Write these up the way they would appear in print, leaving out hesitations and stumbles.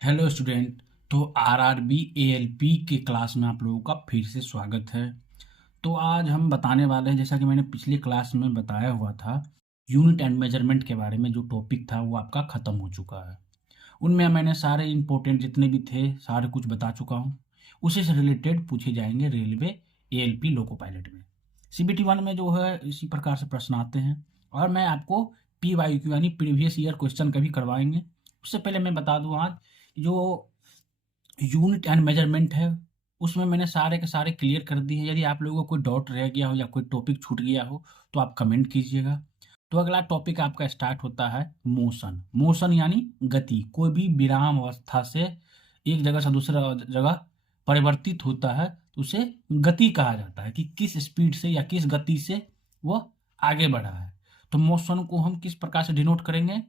Hello student. तो RRB ALP के class में आप लोगों का फिर से स्वागत है। तो आज हम बताने वाले हैं, जैसा कि मैंने पिछली क्लास में बताया हुआ था, यूनिट एंड मेजरमेंट के बारे में। जो टॉपिक था वो आपका ख़त्म हो चुका है। उनमें मैंने सारे इंपॉर्टेंट जितने भी थे सारे कुछ बता चुका हूँ। उसी से रिलेटेड पूछे जाएंगे रेलवे एएलपी लोको पायलट में। सीबीटी 1 में जो है इसी प्रकार से प्रश्न आते हैं, और मैं आपको पीवाईक्यू यानी प्रीवियस ईयर क्वेश्चन कभी करवाएंगे। उससे पहले मैं बता दूं, आज जो यूनिट एंड मेजरमेंट है उसमें मैंने सारे के सारे क्लियर कर दिए हैं। यदि आप लोगों को कोई डाउट रह गया हो या कोई टॉपिक छूट गया हो तो आप कमेंट कीजिएगा। तो अगला टॉपिक आपका स्टार्ट होता है मोशन। मोशन यानी गति। कोई भी विराम अवस्था से एक जगह से दूसरा जगह परिवर्तित होता है तो उसे गति कहा जाता है, कि किस स्पीड से या किस गति से वो आगे बढ़ा है। तो मोशन को हम किस प्रकार से डिनोट करेंगे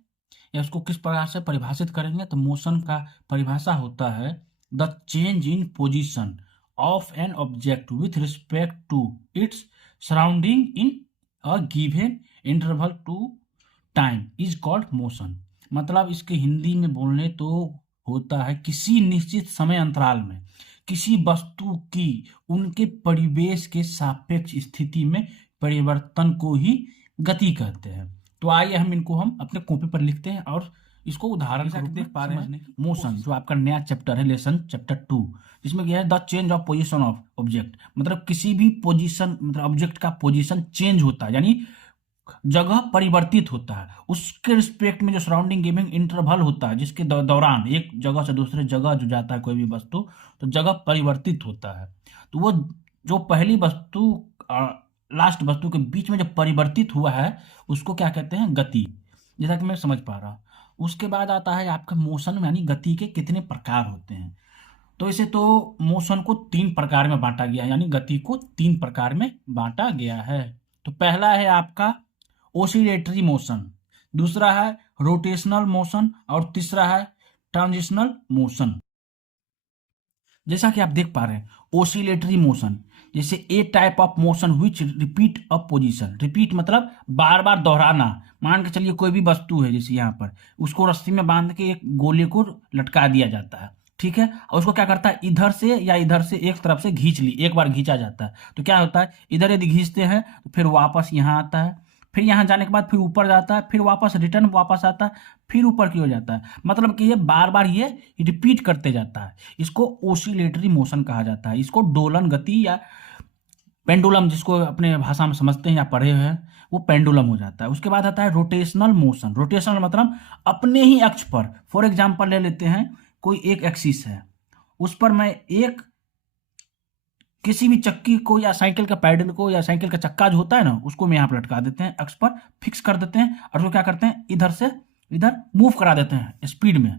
या उसको किस प्रकार से परिभाषित करेंगे? तो मोशन का परिभाषा होता है the change in position of an object with respect to its surrounding in a given interval to time is called motion. मतलब इसके हिंदी में बोलने तो होता है किसी निश्चित समय अंतराल में किसी वस्तु की उनके परिवेश के सापेक्ष स्थिति में परिवर्तन को ही गति कहते हैं। तो आइए हम अपने कॉपी पर लिखते हैं और इसको उदाहरण के रूप में देख पा रहे हैं। मोशन जो आपका नया चैप्टर है, लेसन चैप्टर 2, जिसमें क्या है the change of position of object. मतलब किसी भी पोजीशन, मतलब ऑब्जेक्ट का पोजीशन चेंज होता है, यानी जगह परिवर्तित होता है उसके रिस्पेक्ट में जो सराउंडिंग गिविंग इंटरवल होता है, जिसके दौरान एक जगह से दूसरे जगह जो जाता है कोई भी वस्तु, तो जगह परिवर्तित होता है। तो वो जो पहली वस्तु लास्ट वस्तु के बीच में जो परिवर्तित हुआ है उसको क्या कहते हैं? गति। जैसा कि मैं समझ पा रहा हूँ। उसके बाद आता है आपका मोशन, यानी गति के कितने प्रकार होते हैं। तो इसे तो मोशन को 3 प्रकार में बांटा गया है, यानी गति को 3 प्रकार में बांटा गया है। तो पहला है आपका ओसिलेटरी मोशन, दूसरा है रोटेशनल मोशन और तीसरा है ट्रांजिशनल मोशन। जैसा कि आप देख पा रहे हैं ओसिलेटरी मोशन, जैसे a type of motion which repeat a position. Repeat मतलब बार बार दोहराना। मान के चलिए कोई भी वस्तु है, जैसे यहाँ पर उसको रस्सी में बांध के एक गोले को लटका दिया जाता है, ठीक है, और उसको क्या करता है इधर से या इधर से एक तरफ से खींच ली, एक बार खींचा जाता है तो क्या होता है इधर यदि खींचते हैं तो फिर वापस यहाँ आता है, फिर यहाँ जाने के बाद फिर ऊपर जाता है, फिर वापस रिटर्न वापस आता है, फिर ऊपर की ओर जाता है। मतलब कि ये बार बार ये रिपीट करते जाता है। इसको ओसिलेटरी मोशन कहा जाता है। इसको दोलन गति या पेंडुलम, जिसको अपने भाषा में समझते हैं या पढ़े हुए हैं, वो पेंडुलम हो जाता है। उसके बाद आता है रोटेशनल मोशन। रोटेशनल मतलब अपने ही अक्ष पर, फॉर एग्जाम्पल ले लेते हैं कोई एक एक्सिस है, उस पर मैं एक किसी भी चक्की को या साइकिल का पैडल को या साइकिल का चक्का जो होता है ना, उसको मैं यहाँ पर लटका देते हैं, अक्ष पर फिक्स कर देते हैं, और उसको क्या करते हैं इधर से इधर मूव करा देते हैं स्पीड में,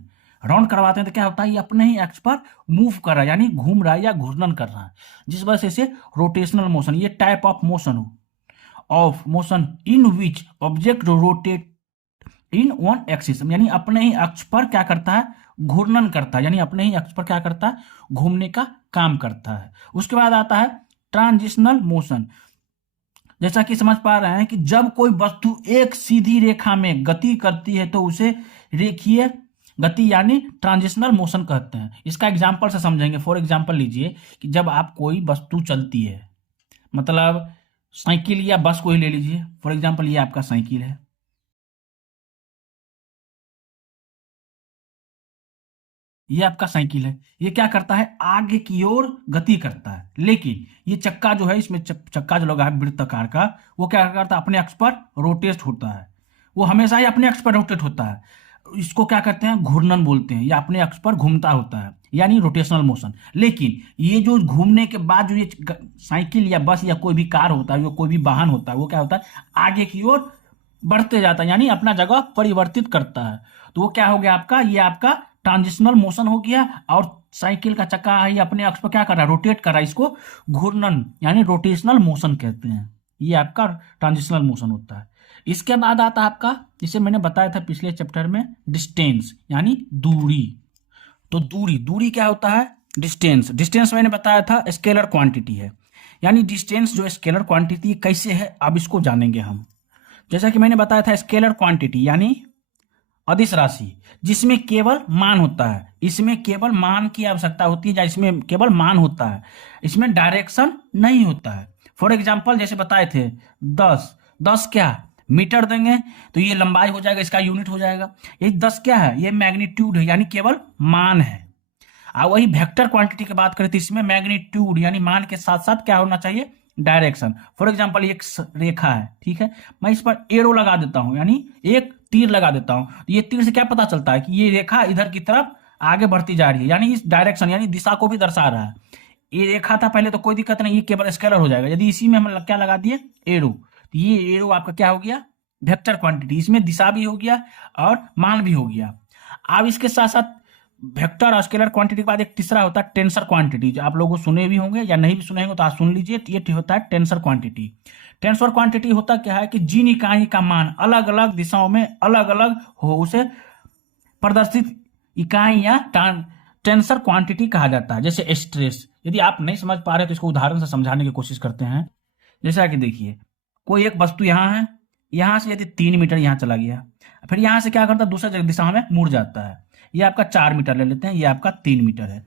राउंड करवाते हैं। तो क्या होता है ये अपने ही अक्ष पर मूव कर रहा है, यानी घूम रहा है या घूर्णन कर रहा है, जिस वजह से इसे रोटेशनल मोशन, ये type of motion in which object rotate in one axis, यानी अपने ही अक्ष पर क्या करता है घूर्णन करता है, यानी अपने ही अक्ष पर क्या करता है घूमने का काम करता है। उसके बाद आता है ट्रांजिशनल मोशन। जैसा कि समझ पा रहे हैं कि जब कोई वस्तु एक सीधी रेखा में गति करती है तो उसे रेखीय गति यानी ट्रांजिशनल मोशन कहते हैं। इसका एग्जाम्पल से समझेंगे। फॉर एग्जाम्पल लीजिए कि जब आप कोई वस्तु चलती है, मतलब साइकिल या बस को ही ले लीजिए, फॉर एग्जाम्पल ये आपका साइकिल है, ये आपका साइकिल है, ये क्या करता है आगे की ओर गति करता है। लेकिन ये चक्का जो है, इसमें चक्का जो लगा है वृत्ताकार का, वो क्या करता है अपने अक्ष पर रोटेट होता है। वो हमेशा ही अपने अक्ष पर रोटेट होता है। इसको क्या कहते हैं घूर्णन बोलते हैं, या अपने अक्ष पर घूमता होता है, यानी रोटेशनल मोशन। लेकिन ये जो घूमने के बाद जो ये साइकिल या बस या कोई भी कार होता है, जो कोई भी वाहन होता है, वो क्या होता है आगे की ओर बढ़ते जाता है, यानी अपना जगह परिवर्तित करता है। तो वो क्या हो गया आपका, ये आपका ट्रांजिशनल मोशन हो गया। और साइकिल का चक्का है अपने अक्ष पर क्या कर रहा है रोटेट कर रहा है, इसको घूर्णन यानी रोटेशनल मोशन कहते हैं। ये आपका ट्रांजिशनल मोशन होता है। इसके बाद आता है आपका, जिसे मैंने बताया था पिछले चैप्टर में, डिस्टेंस यानी दूरी। तो दूरी दूरी क्या होता है डिस्टेंस। डिस्टेंस मैंने बताया था स्केलर क्वांटिटी है, यानी डिस्टेंस जो स्केलर क्वांटिटी कैसे है अब इसको जानेंगे हम। जैसा कि मैंने बताया था स्केलर क्वांटिटी यानी अदिश राशि जिसमें केवल मान होता है, इसमें केवल मान की आवश्यकता होती है, या इसमें केवल मान होता है, इसमें डायरेक्शन नहीं होता है। फॉर एग्जाम्पल जैसे बताए थे 10, 10 क्या मीटर देंगे तो ये लंबाई हो जाएगा, इसका यूनिट हो जाएगा। ये 10 क्या है, ये मैग्नीट्यूड है, यानी केवल मान है। और वही वेक्टर क्वांटिटी की बात करें तो इसमें मैग्नीट्यूड यानी मान के साथ साथ क्या होना चाहिए, डायरेक्शन। फॉर एग्जांपल एक रेखा है, ठीक है, मैं इस पर एरो लगा देता हूं, यानी एक तीर लगा देता हूं, तो ये तीर से क्या पता चलता है कि ये रेखा इधर की तरफ आगे बढ़ती जा रही है, यानी इस डायरेक्शन यानी दिशा को भी दर्शा रहा है। ये रेखा था पहले तो कोई दिक्कत नहीं, ये केवल स्केलर हो जाएगा। यदि इसी में हम क्या लगा दिए, एरो, तो ये एरो आपका क्या हो गया, वेक्टर क्वांटिटी, इसमें दिशा भी हो गया और मान भी हो गया। अब इसके साथ साथ वेक्टर और स्केलर क्वांटिटी के बाद एक तीसरा होता है टेंसर क्वांटिटी, जो आप लोगों को सुने भी होंगे या नहीं भी सुने होंगे तो आप सुन लीजिए। ये होता है टेंसर क्वांटिटी। टेंसर क्वांटिटी होता क्या है कि जिन इकाई का मान अलग अलग दिशाओं में अलग अलग हो उसे प्रदर्शित इकाई या टेंसर क्वांटिटी कहा जाता है। जैसे स्ट्रेस, यदि आप नहीं समझ पा रहे तो इसको उदाहरण से समझाने की कोशिश करते हैं। जैसा कि देखिए कोई एक वस्तु यहाँ है, यहाँ से यदि 3 मीटर यहाँ चला गया, फिर यहाँ से क्या करता है दूसरे दिशा में मुड़ जाता है, ये आपका 4 मीटर ले लेते हैं, ये आपका 3 मीटर है।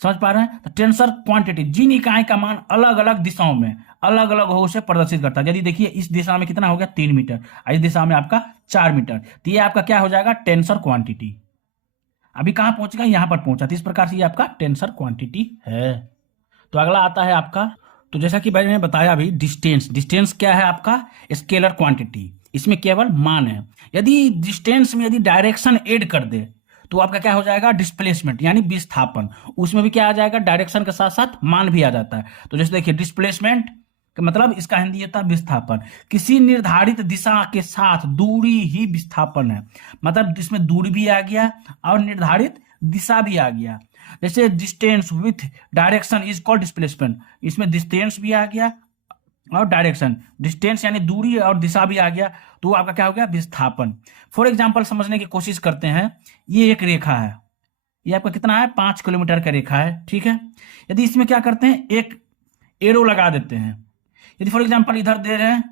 समझ पा रहे हैं, तो टेंसर क्वांटिटी जिन इकाई का मान अलग अलग दिशाओं में अलग अलग हो उसे प्रदर्शित करता है। यदि देखिए इस दिशा में कितना हो गया 3 मीटर, इस दिशा में आपका 4 मीटर, तो ये आपका क्या हो जाएगा टेंसर क्वांटिटी। अभी कहां पहुंचेगा, यहां पर पहुंचा, तो इस प्रकार से ये आपका टेंसर क्वांटिटी है। तो अगला आता है आपका, तो जैसा कि मैंने बताया अभी डिस्टेंस, डिस्टेंस क्या है आपका स्केलर क्वांटिटी, इसमें केवल मान है। यदि डिस्टेंस में यदि डायरेक्शन ऐड कर दे तो आपका क्या हो जाएगा डिस्प्लेसमेंट यानी विस्थापन, उसमें भी क्या आ जाएगा डायरेक्शन के साथ साथ मान भी आ जाता है। तो जैसे देखिए डिस्प्लेसमेंट का मतलब इसका हिंदी होता है विस्थापन, किसी निर्धारित दिशा के साथ दूरी ही विस्थापन है, मतलब इसमें दूरी भी आ गया और निर्धारित दिशा भी आ गया। जैसे distance with direction is called displacement, इसमें डिस्टेंस भी आ गया और डायरेक्शन, डिस्टेंस यानी दूरी और दिशा भी आ गया, तो आपका क्या हो गया विस्थापन। फॉर एग्जांपल समझने की कोशिश करते हैं, ये एक रेखा है, ये आपका कितना है 5 किलोमीटर का रेखा है, ठीक है। यदि इसमें क्या करते हैं एक एरो लगा देते हैं, यदि फॉर एग्जांपल इधर दे रहे हैं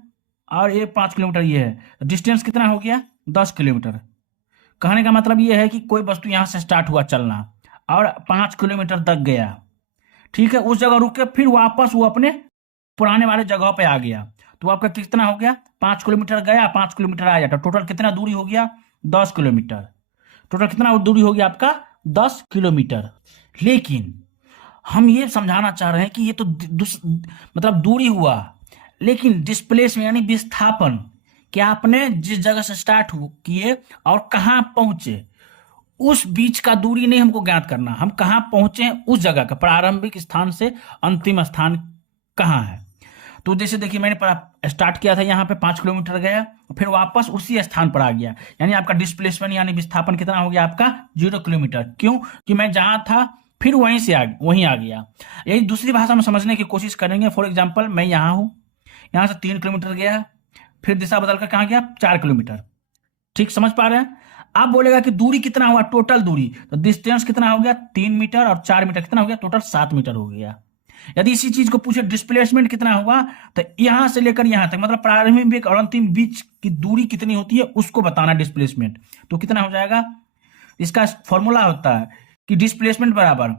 और ये 5 किलोमीटर ये है, डिस्टेंस कितना हो गया 10 किलोमीटर। कहने का मतलब ये है कि कोई वस्तु यहाँ से स्टार्ट हुआ चलना और 5 किलोमीटर तक गया, ठीक है, उस जगह रुक के फिर वापस वो अपने पुराने वाले जगह पे आ गया, तो आपका कितना हो गया 5 किलोमीटर गया 5 किलोमीटर आया, तो टोटल कितना दूरी हो गया 10 किलोमीटर। टोटल कितना दूरी हो गया आपका 10 किलोमीटर। लेकिन हम ये समझाना चाह रहे हैं कि ये तो मतलब दूरी हुआ, लेकिन डिस्प्लेसमेंट यानी विस्थापन, कि आपने जिस जगह से स्टार्ट किए और कहाँ पहुंचे उस बीच का दूरी नहीं हमको ज्ञात करना, हम कहाँ पहुंचे हैं उस जगह का प्रारंभिक स्थान से अंतिम स्थान कहाँ है। तो जैसे देखिए मैंने स्टार्ट किया था यहाँ पे 5 किलोमीटर गया, फिर वापस उसी स्थान पर आ गया, यानी आपका डिस्प्लेसमेंट यानी विस्थापन कितना हो गया आपका 0 किलोमीटर। क्यों कि मैं जहां था फिर वहीं से वहीं आ गया। यही दूसरी भाषा में समझने की कोशिश करेंगे। फॉर एग्जाम्पल मैं यहाँ हूँ, यहाँ से 3 किलोमीटर गया, फिर दिशा बदल कर कहाँ गया 4 किलोमीटर, ठीक समझ पा रहे हैं। आप बोलेगा कि दूरी कितना हुआ टोटल दूरी, तो डिस्टेंस कितना हो गया 3 मीटर और 4 मीटर कितना हो गया टोटल 7 मीटर हो गया। यदि इसी चीज को पूछे डिस्प्लेसमेंट कितना हुआ, तो यहां से लेकर यहां तक मतलब प्रारंभिक और अंतिम बीच की दूरी कितनी होती है उसको बताना डिस्प्लेसमेंट, तो कितना हो जाएगा। इसका फॉर्मूला होता है कि डिस्प्लेसमेंट बराबर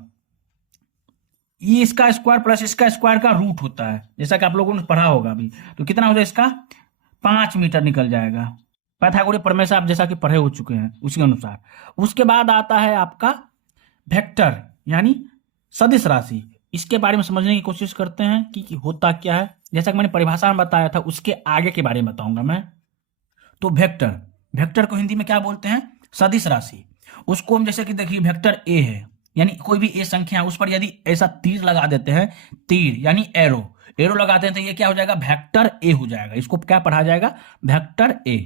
ये इसका स्क्वायर प्लस इसका स्क्वायर का रूट होता है, जैसा कि आप लोगों ने पढ़ा होगा अभी। तो कितना हो जाएगा इसका 5 मीटर निकल जाएगा। पाइथागोरस प्रमेय से आप जैसा कि पढ़े हो चुके हैं उसी अनुसार। उसके बाद आता है आपका वेक्टर यानी सदिश राशि, इसके बारे में समझने की कोशिश करते हैं कि होता क्या है। जैसा कि मैंने परिभाषा में बताया था उसके आगे के बारे में बताऊंगा मैं। तो वेक्टर, वेक्टर को हिंदी में क्या बोलते हैं सदिश राशि। उसको हम जैसे कि देखिए वेक्टर ए है, यानी कोई भी ए संख्या उस पर यदि ऐसा तीर लगा देते हैं, तीर यानी एरो, एरो लगाते हैं तो ये क्या हो जाएगा वेक्टर ए हो जाएगा। इसको क्या पढ़ा जाएगा वेक्टर ए।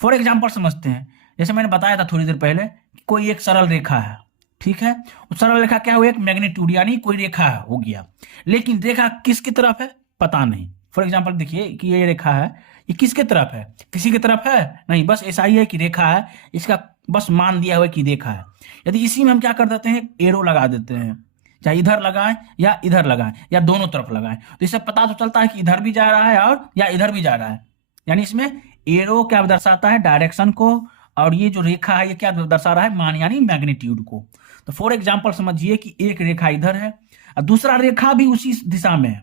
फॉर एग्जाम्पल समझते हैं, जैसे मैंने बताया था थोड़ी देर पहले, कोई एक सरल रेखा है, ठीक है, सरल रेखा क्या हुआ एक मैग्नीट्यूड यानी कोई रेखा हो गया, लेकिन रेखा किसकी तरफ है पता नहीं। फॉर एग्जांपल देखिए कि ये रेखा है, ये किसके तरफ है किसी की तरफ है नहीं, बस ऐसा ही है कि रेखा है, इसका बस मान दिया हुआ कि रेखा है। यदि इसी में हम क्या कर देते हैं एरो लगा देते हैं, चाहे इधर लगाएं या इधर लगाएं या दोनों तरफ लगाएं, तो इससे पता तो चलता है कि इधर भी जा रहा है और या इधर भी जा रहा है। यानी इसमें एरो क्या दर्शाता है डायरेक्शन को और ये जो रेखा है ये क्या दर्शा रहा है, मान यानी मैग्नीट्यूड को। तो फॉर एग्जाम्पल समझिए कि एक रेखा इधर है और दूसरा रेखा भी उसी दिशा में है।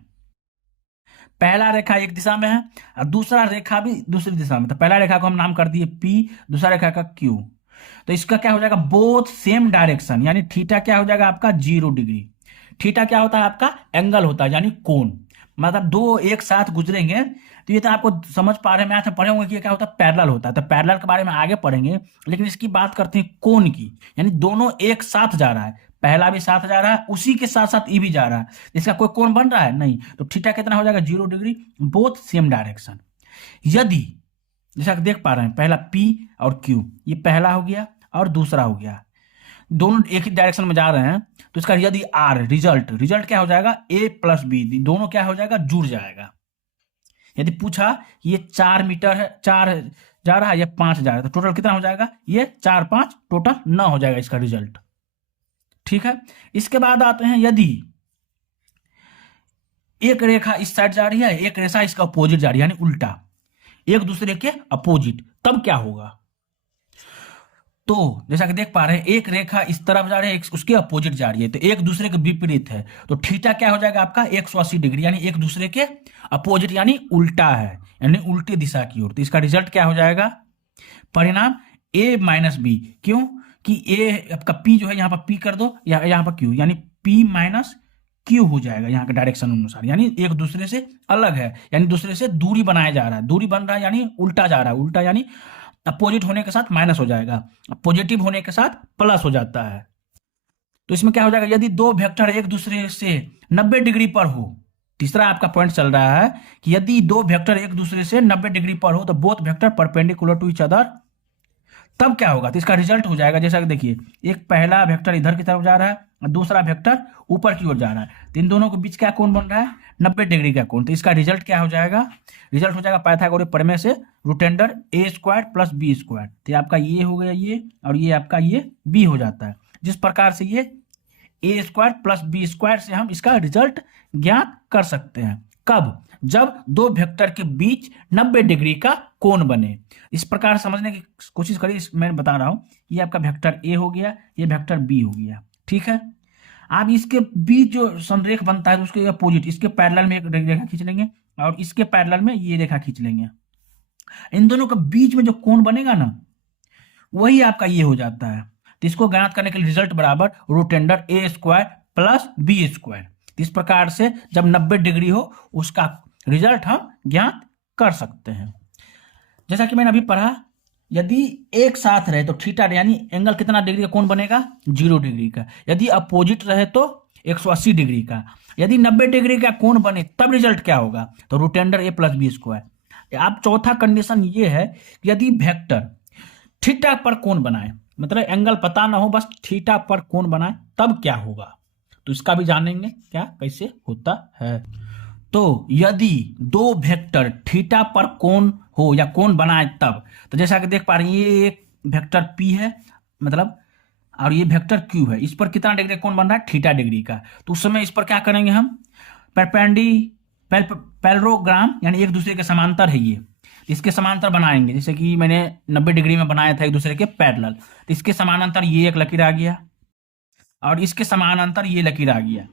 पहला रेखा एक दिशा में है और दूसरा रेखा भी दूसरी दिशा में। तो पहला रेखा को हम नाम कर दिए P, दूसरा रेखा का Q। तो इसका क्या हो जाएगा, बोथ सेम डायरेक्शन, यानी थीटा क्या हो जाएगा आपका 0 डिग्री। थीटा क्या होता है आपका, एंगल होता है यानी कोण। मतलब दो एक साथ गुजरेंगे तो ये तो आपको समझ पा रहे हैं, मैथ में पढ़े होंगे कि ये क्या होता है, पैरेलल होता है। तो पैरेलल के बारे में आगे पढ़ेंगे, लेकिन इसकी बात करते हैं कोण की, यानी दोनों एक साथ जा रहा है, पहला भी साथ जा रहा है, उसी के साथ साथ ये भी जा रहा है, इसका कोई कोण बन रहा है नहीं। तो थीटा कितना हो जाएगा, 0 डिग्री, बोथ सेम डायरेक्शन। यदि जैसा कि देख पा रहे हैं पहला P और Q, ये पहला हो गया और दूसरा हो गया, दोनों एक ही डायरेक्शन में जा रहे हैं, तो इसका यदि R रिजल्ट क्या हो जाएगा, A प्लस B, दोनों क्या हो जाएगा, जुड़ जाएगा। यदि पूछा ये 4 मीटर है, 4 जा रहा है या 5 जा रहा है, तो टोटल कितना हो जाएगा, ये 4 5 टोटल 9 हो जाएगा इसका रिजल्ट। ठीक है, इसके बाद आते हैं, यदि एक रेखा इस साइड जा रही है, एक रेखा इसका अपोजिट जा रही है, यानी उल्टा, एक दूसरे के अपोजिट, तब क्या होगा। तो जैसा कि देख पा रहे हैं एक रेखा इस तरफ जा रही है, एक उसके अपोजिट जा रही है, तो एक दूसरे के विपरीत है, तो थीटा क्या हो जाएगा आपका 180 डिग्री, यानी एक दूसरे के अपोजिट, यानी उल्टा है, यानी उल्टी दिशा की ओर। तो इसका रिजल्ट क्या हो जाएगा, परिणाम A माइनस बी। क्यों कि A आपका P जो है यहाँ पर P कर दो, या यहाँ पर Q, यानी P माइनस Q हो जाएगा यहाँ के डायरेक्शन अनुसार, यानी एक दूसरे से अलग है, यानी दूसरे से दूरी बनाया जा रहा है, दूरी बन रहा है यानी उल्टा जा रहा है, उल्टा यानी अपोजिट होने के साथ माइनस हो जाएगा, पॉजिटिव होने के साथ प्लस हो जाता है। तो इसमें क्या हो जाएगा, यदि दो वेक्टर एक दूसरे से 90 डिग्री पर हो, तीसरा आपका पॉइंट चल रहा है कि यदि दो वेक्टर एक दूसरे से 90 डिग्री पर हो, तो both vector perpendicular to each other, तब क्या होगा, तो इसका रिजल्ट हो जाएगा, जैसा कि देखिए एक पहला वेक्टर इधर की तरफ जा रहा है और दूसरा वेक्टर ऊपर की ओर जा रहा है, तो इन दोनों के बीच क्या कोण बन रहा है, 90 डिग्री का कोण। तो इसका रिजल्ट क्या हो जाएगा, रिजल्ट हो जाएगा पाइथागोरस प्रमेय से रूटेंडर A² प्लस B²। तो आपका ये हो गया ये, और ये आपका ये B हो जाता है। जिस प्रकार से ये A² प्लस B² से हम इसका रिजल्ट ज्ञात कर सकते हैं, कब, जब दो वेक्टर के बीच 90 डिग्री का कोण बने। इस प्रकार समझने की कोशिश करिए, मैं बता रहा हूं, ये आपका वेक्टर A हो गया, ये वेक्टर B हो गया, ठीक है। आप इसके बीच जो संरेख बनता है उसके अपोजिट, इसके पैरेलल में एक रेखा खींच लेंगे और इसके पैरेलल में ये रेखा खींच लेंगे, इन दोनों के बीच में जो कोण बनेगा ना, वही आपका ये हो जाता है। तो इसको ज्ञात करने के लिए रिजल्ट बराबर रूटेंडर A² प्लस B²। इस प्रकार से जब 90 डिग्री हो उसका रिजल्ट हम ज्ञात कर सकते हैं। जैसा कि मैंने अभी पढ़ा, यदि एक साथ रहे तो थीटा यानी एंगल कितना डिग्री का कोण बनेगा, 0 डिग्री का। यदि अपोजिट रहे तो 180 डिग्री का। यदि 90 डिग्री का कोण बने तब रिजल्ट क्या होगा, तो रूटेंडर A प्लस B²। आप चौथा कंडीशन ये है कि यदि वेक्टर थीटा पर कोण बनाए, मतलब एंगल पता ना हो, बस थीटा पर कोण बनाए, तब क्या होगा, तो इसका भी जानेंगे क्या कैसे होता है। तो यदि दो वेक्टर थीटा पर कोण हो या कोण बनाए तब, तो जैसा कि देख पा रहे हैं ये एक वेक्टर P है मतलब, और ये वेक्टर Q है, इस पर कितना डिग्री कोण बन रहा है, थीटा डिग्री का। तो उस समय इस पर क्या करेंगे हम, पैरेललोग्राम, यानी एक दूसरे के समांतर है ये, इसके समांतर बनाएंगे। जैसे कि मैंने 90 डिग्री में बनाया था एक दूसरे के पैरेलल, तो इसके समानांतर ये एक लकीर आ गया और इसके समानांतर ये लकीर आ गया,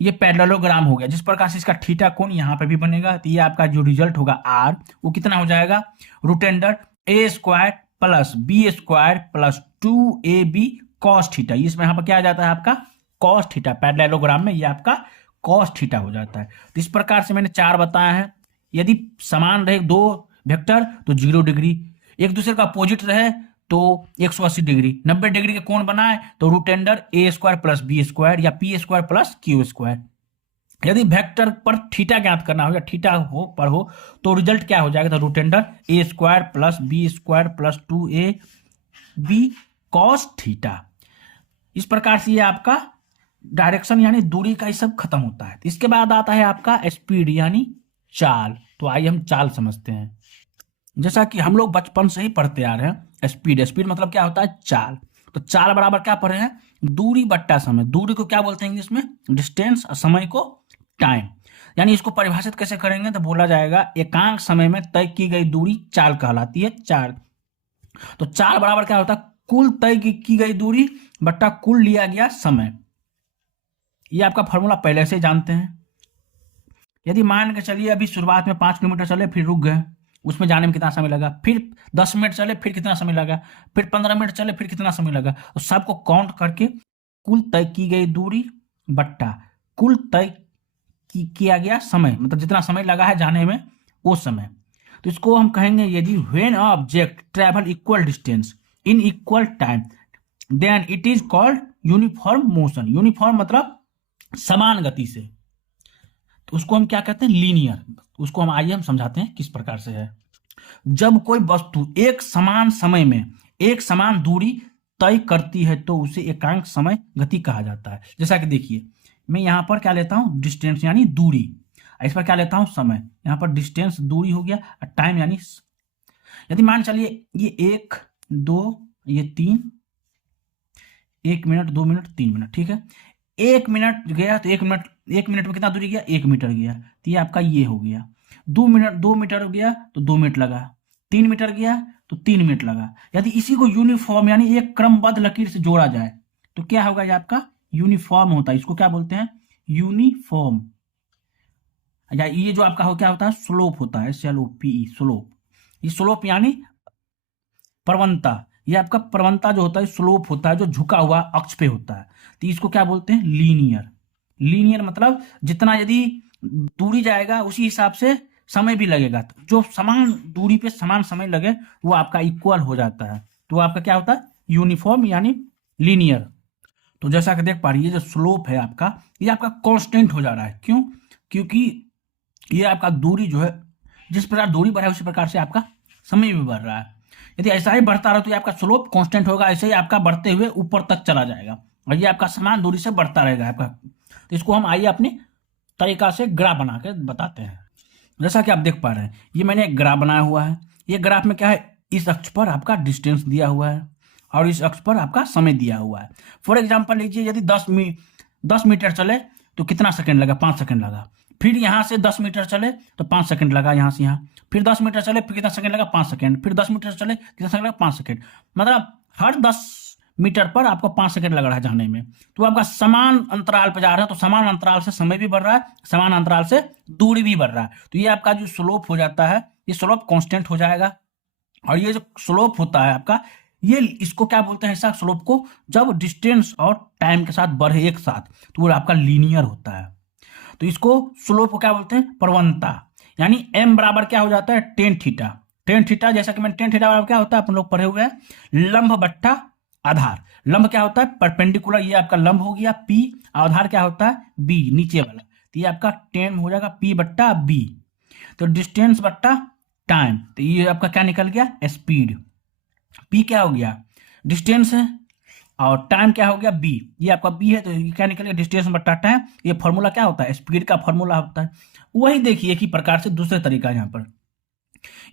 ये पैरेललोग्राम हो गया। जिस प्रकार से इसका थीटा कोण यहाँ पर भी बनेगा, तो ये आपका जो रिजल्ट होगा R, वो कितना हो जाएगा, रूटेंडर A² plus B² plus 2AB cos theta. इसमें यहाँ पर क्या आ जाता है आपका cos थीटा, पैरेललोग्राम में ये आपका cos थीटा हो जाता है। तो इस प्रकार से मैंने 4 बताया है। यदि समान रहे दो वेक्टर तो 0 डिग्री, एक दूसरे का अपोजिट रहे तो 180 डिग्री, 90 डिग्री के कोण बनाए तो रूटेंडर A² प्लस B² या P² प्लस Q²। यदि वेक्टर पर थीटा ज्ञात करना हो या थीटा हो तो रिजल्ट क्या हो जाएगा, तो रूटेंडर A² plus B² plus 2AB cos theta. इस प्रकार से ये आपका डायरेक्शन यानी दूरी का ये सब खत्म होता है। इसके बाद आता है आपका स्पीड यानी चाल। तो आइए हम चाल समझते हैं। जैसा कि हम लोग बचपन से ही पढ़ते आ रहे हैं, स्पीड मतलब क्या होता है, चाल। तो चाल बराबर क्या पढ़े हैं, दूरी बट्टा समय। दूरी को क्या बोलते हैं इंग्लिश में, डिस्टेंस, और समय को टाइम। यानी इसको परिभाषित कैसे करेंगे, तो बोला जाएगा एकांक समय में तय की गई दूरी चाल कहलाती है। चाल तो 4 बराबर क्या होता है, कुल तय की गई दूरी बट्टा कुल लिया गया समय। ये आपका फॉर्मूला पहले से जानते हैं। यदि मान के चलिए अभी शुरुआत में 5 किलोमीटर चले, फिर रुक गए, उसमें जाने में कितना समय लगा, फिर 10 मिनट चले फिर कितना समय लगा, फिर 15 मिनट चले फिर कितना समय लगा, तो सबको काउंट करके कुल तय की गई दूरी बट्टा कुल तय किया गया समय, मतलब जितना समय लगा है जाने में वो समय। तो इसको हम कहेंगे यदि when object travel equal distance in equal time then it is called uniform motion. Uniform मतलब समान गति से, तो उसको हम क्या कहते हैं, लीनियर। उसको हम आइए हम समझाते हैं किस प्रकार से है। जब कोई वस्तु एक समान समय में एक समान दूरी तय करती है तो उसे एकांक समय गति कहा जाता है। जैसा कि देखिए मैं यहां पर क्या लेता हूं, डिस्टेंस यानी दूरी, इस पर क्या लेता हूं, समय। यहां पर डिस्टेंस दूरी हो गया और टाइम यानी, यदि मान चलिए ये 1 2 ये 3, 1 मिनट 2 मिनट 3 मिनट, ठीक है। 1 मिनट गया तो 1 मिनट में कितना दूरी गया, 1 मीटर गया, तो ये आपका ये हो गया। 2 मीटर गया तो 2 मिनट लगा, 3 मीटर गया तो 3 मिनट लगा। यदि इसी को यूनिफॉर्म यानी एक क्रमबद्ध लकीर से जोड़ा जाए तो क्या होगा, ये आपका यूनिफॉर्म होता है। इसको क्या बोलते हैं, यूनिफॉर्म। या ये जो आपका हो क्या होता है, स्लोप होता है, SLOPE स्लोप। ये स्लोप यानी प्रवणता, ये आपका प्रवणता जो होता है स्लोप होता है जो झुका हुआ अक्ष पे होता है, तो इसको क्या बोलते हैं, लीनियर। लीनियर मतलब जितना यदि दूरी जाएगा उसी हिसाब से समय भी लगेगा, तो जो समान दूरी पे समान समय लगे वो आपका इक्वल हो जाता है, तो आपका क्या होता है, यूनिफॉर्म यानी लीनियर। तो जैसा कि देख पा रही है, जो स्लोप है आपका ये आपका कांस्टेंट हो जा रहा है। क्यों, क्योंकि ये आपका दूरी जो है, जिस प्रकार दूरी बढ़ा है उसी प्रकार से आपका समय भी बढ़ रहा है। यदि ऐसा ही बढ़ता रहा तो ये आपका स्लोप कांस्टेंट होगा, ऐसे ही आपका बढ़ते हुए ऊपर तक चला जाएगा और ये आपका समान दूरी से बढ़ता रहेगा आपका। तो इसको हम आइए अपने तरीका से ग्राफ बना के बताते हैं। जैसा कि आप देख पा रहे हैं, ये मैंने एक ग्राफ बनाया हुआ है। ये ग्राफ में क्या है, इस अक्ष पर आपका डिस्टेंस दिया हुआ है और इस अक्ष पर आपका समय दिया हुआ है। फॉर एग्जाम्पल लीजिए, यदि 10 मीटर चले तो कितना सेकंड लगा, 5 सेकंड लगा। फिर यहाँ से 10 मीटर चले तो 5 सेकंड लगा, यहाँ से यहाँ। फिर 10 मीटर चले फिर कितना सेकंड लगा, 5 सेकंड। फिर 10 मीटर चले कितना सेकंड लगा, 5 सेकंड। मतलब हर 10 मीटर पर आपको 5 सेकंड लग रहा है जाने में। तो आपका समान अंतराल पर जा रहा है, तो समान अंतराल से समय भी बढ़ रहा है, समान अंतराल से दूरी भी बढ़ रहा है। तो ये आपका जो स्लोप हो जाता है, ये स्लोप कांस्टेंट हो जाएगा। और ये जो स्लोप होता है आपका, ये इसको क्या बोलते हैं, ऐसा स्लोप को जब डिस्टेंस और टाइम के साथ बढ़े एक साथ तो वो आपका लीनियर होता है। तो इसको स्लोप को क्या बोलते हैं, प्रवणता। यानी m बराबर क्या हो जाता है, टेन थीटा। टेन थीटा, जैसा कि मैंने टेन थीटा बराबर क्या होता है अपन लोग पढ़े हुए हैं, लंब बट्टा आधार। लंब क्या होता है, परपेंडिकुलर, ये आपका लंब हो गया P, आधार क्या होता है B, नीचे वाला। तो ये आपका टेन हो जाएगा P बट्टा B। तो डिस्टेंस बट्टा टाइम, तो ये आपका क्या निकल गया, स्पीड। P क्या हो गया, डिस्टेंस है, और टाइम क्या हो गया B, ये आपका B है, तो ये क्या निकल गया, डिस्टेंस बट्टा टाइम। ये फॉर्मूला क्या होता है, स्पीड का फॉर्मूला होता है। वही देखिए एक ही प्रकार से दूसरे तरीका यहाँ पर,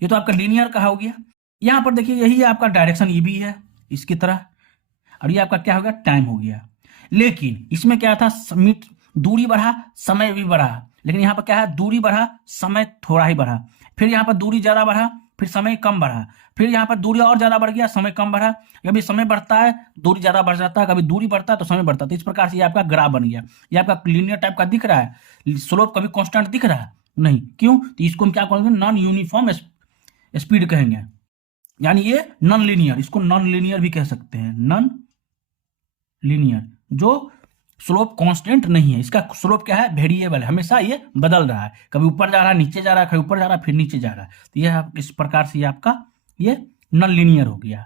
ये तो आपका लीनियर का हो गया। यहाँ पर देखिए यही आपका डायरेक्शन ये भी है इसकी तरह, और ये आपका क्या हो गया, टाइम हो गया। लेकिन इसमें क्या था, दूरी बढ़ा समय भी बढ़ा, लेकिन यहाँ पर क्या है, दूरी बढ़ा समय थोड़ा ही बढ़ा। फिर यहाँ पर दूरी ज्यादा बढ़ा, फिर समय कम बढ़ा। फिर यहाँ पर दूरी और ज्यादा बढ़ गया, समय कम बढ़ा। कभी समय बढ़ता है दूरी ज्यादा बढ़ जाता है, कभी दूरी बढ़ता है तो समय बढ़ता है। तो इस प्रकार से ये आपका ग्राफ बन गया। ये आपका लीनियर टाइप का दिख रहा है, स्लोप कभी कांस्टेंट दिख रहा है नहीं। क्यों, तो इसको हम क्या कहेंगे, नॉन यूनिफॉर्म स्पीड कहेंगे, यानी ये नॉन लीनियर, इसको नॉन लीनियर भी कह सकते हैं, नॉन लीनियर, जो स्लोप कांस्टेंट नहीं है। इसका स्लोप क्या है, वेरिएबल, हमेशा ये बदल रहा है, कभी ऊपर जा रहा है नीचे जा रहा है, कभी ऊपर जा रहा है फिर नीचे जा रहा है। तो यह इस प्रकार से ये आपका ये नॉन लीनियर हो गया।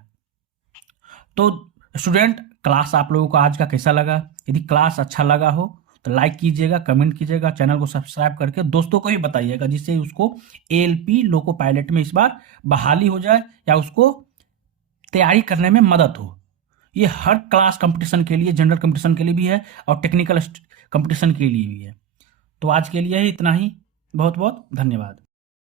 तो स्टूडेंट, क्लास आप लोगों को आज का कैसा लगा? यदि क्लास अच्छा लगा हो तो लाइक कीजिएगा, कमेंट कीजिएगा, चैनल को सब्सक्राइब करके दोस्तों को भी बताइएगा, जिससे उसको ALP लोको पायलट में इस बार बहाली हो जाए या उसको तैयारी करने में मदद हो। ये हर क्लास कंपटीशन के लिए, जनरल कंपटीशन के लिए भी है और टेक्निकल कंपटीशन के लिए भी है। तो आज के लिए ही इतना ही, बहुत बहुत धन्यवाद।